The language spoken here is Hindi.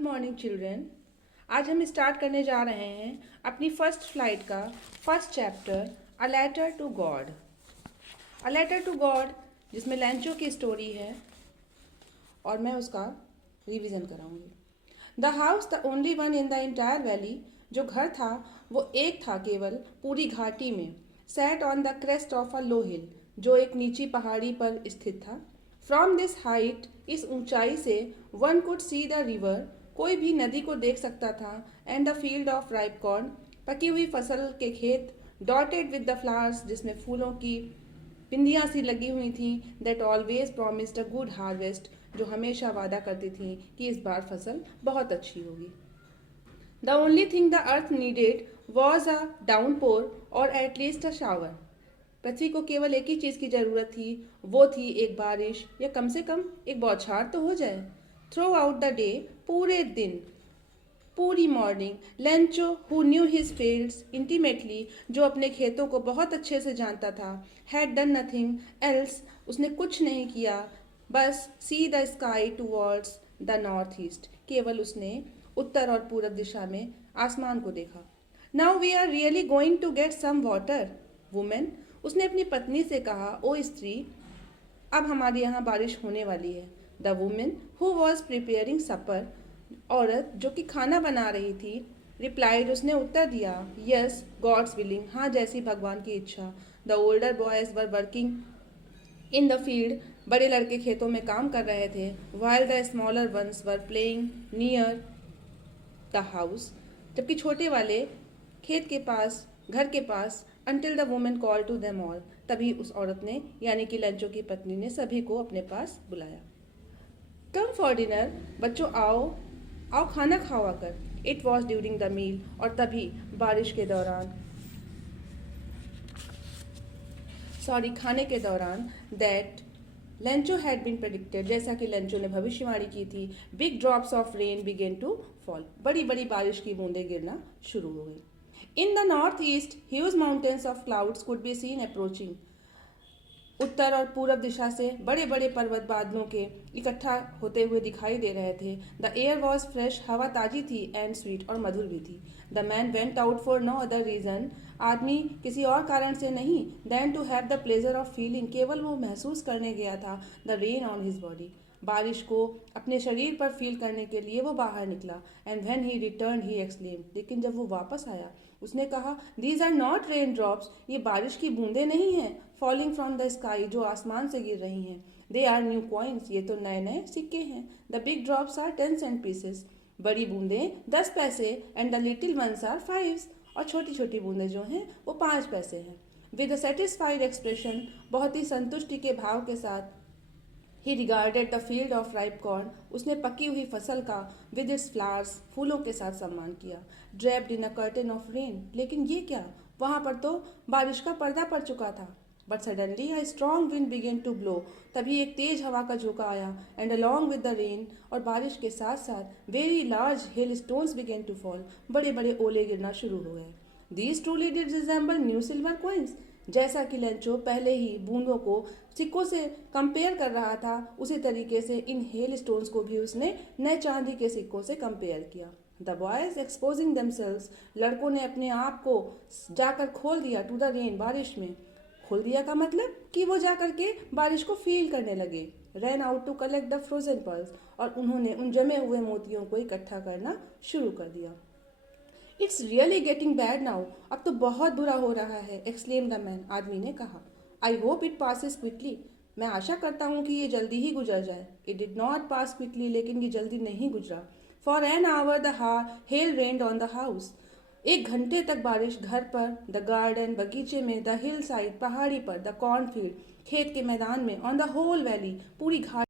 Good morning children. आज हम स्टार्ट करने जा रहे हैं अपनी फर्स्ट फ्लाइट का first chapter a letter to God. A letter to God जिसमें लैंचो की स्टोरी है और मैं उसका रिवीजन कराऊंगी। The house the only one in the entire valley, जो घर था वो एक था केवल पूरी घाटी में। Set on the crest of a low hill, जो एक नीची पहाड़ी पर स्थित था। फ्रॉम दिस हाइट, इस ऊंचाई से one could see the river, कोई भी नदी को देख सकता था। And the field of ripe corn, पकी हुई फसल के खेत। डॉटेड विद द फ्लावर्स, जिसमें फूलों की बिंदियाँ सी लगी हुई थी। That always promised a good harvest, जो हमेशा वादा करती थी कि इस बार फसल बहुत अच्छी होगी। The only thing the earth needed was a downpour और एट लीस्ट अ शावर। पृथ्वी को केवल एक ही चीज़ की ज़रूरत थी, वो थी एक बारिश या कम से कम एक बौछार तो हो जाए। थ्रू आउट द डे, पूरे दिन, पूरी morning, Lencho who knew his fields intimately, जो अपने खेतों को बहुत अच्छे से जानता था, हैड डन नथिंग एल्स, उसने कुछ नहीं किया, बस see the sky towards the north east, केवल उसने उत्तर और पूरब दिशा में आसमान को देखा। Now we are really going to get some water women, उसने अपनी पत्नी से कहा, ओ स्त्री, अब हमारे यहाँ बारिश होने वाली है। The woman who was preparing supper, औरत जो कि खाना बना रही थी, रिप्लाइड, उसने उत्तर दिया, यस गॉड्स विलिंग, हाँ जैसी भगवान की इच्छा। The older boys were working in the field, बड़े लड़के खेतों में काम कर रहे थे। While the smaller ones were playing near the house, जबकि छोटे वाले खेत के पास, घर के पास। Until the woman call to them all, तभी उस औरत ने यानी कि लेंचो की पत्नी ने सभी को अपने पास बुलाया। कम फॉर डिनर, बच्चों आओ, आओ खाना खाओ आकर। It was during the meal, और तभी बारिश के दौरान, खाने के दौरान, that Lencho had been predicted, जैसा कि लेंचो ने भविष्यवाणी की थी, big drops of rain began to fall, बड़ी बड़ी बारिश की बूंदें गिरना शुरू हो गई। In the north east huge mountains of clouds could be seen approaching, उत्तर और पूरब दिशा से बड़े बड़े पर्वत बादलों के इकट्ठा होते हुए दिखाई दे रहे थे। द एयर वॉज फ्रेश, हवा ताजी थी, एंड स्वीट, और मधुर भी थी। The man went out for no other reason, आदमी किसी और कारण से नहीं, then to have the pleasure of feeling, केवल वो महसूस करने गया था, the rain on his body, बारिश को अपने शरीर पर फील करने के लिए वो बाहर निकला। And when he return he exclaimed, लेकिन जब वो वापस आया उसने कहा, these are not rain drops, ये बारिश की बूंदें नहीं हैं, फॉलिंग फ्रॉम द स्काई, जो आसमान से गिर रही हैं। दे आर न्यू कॉइन्स, ये तो नए नए सिक्के हैं। The big drops are 10 cent pieces, बड़ी बूंदें 10 पैसे, and the little ones are 5, और छोटी छोटी बूंदें जो हैं वो 5 पैसे हैं। विद अ सेटिस्फाइड एक्सप्रेशन, बहुत ही संतुष्टि के भाव के साथ, ही regarded the field of ripe corn, उसने पकी हुई फसल का विद इट्स फ्लावर्स, फूलों के साथ सम्मान किया। Draped in a curtain of rain, लेकिन ये क्या, वहाँ पर तो बारिश का पर्दा पड़ चुका था। But suddenly a strong wind began to blow, तभी एक तेज हवा का झोंका आया। And along with the rain, और बारिश के साथ साथ very large hail stones began to fall, बड़े बड़े ओले गिरना शुरू हो गए। These truly did resemble new silver coins, जैसा कि लेंचो पहले ही बूंदों को सिक्कों से कंपेयर कर रहा था, उसी तरीके से इन हेल स्टोन्स को भी उसने नए चांदी के सिक्कों से कंपेयर किया। द बॉयज एक्सपोजिंग दमसेल्व्स, लड़कों ने अपने आप को जाकर खोल दिया टू द रेन, बारिश में। खोल दिया का मतलब कि वो जाकर के बारिश को फील करने लगे। Ran out to collect the frozen pearls, और उन्होंने उन जमे हुए मोतियों को इकट्ठा करना शुरू कर दिया। It's really getting bad now, अब तो बहुत बुरा हो रहा है, एक्सक्लेम द मैन, आदमी ने कहा। I hope it passes quickly, मैं आशा करता हूँ कि ये जल्दी ही गुजर जाए। It did not pass quickly, लेकिन ये जल्दी नहीं गुजरा। For an hour the hell rained on the house, 1 घंटे तक बारिश घर पर, द गार्डन, बगीचे में, द हिल साइड, पहाड़ी पर, द कॉर्न फील्ड, खेत के मैदान में, ऑन द होल वैली, पूरी घाटी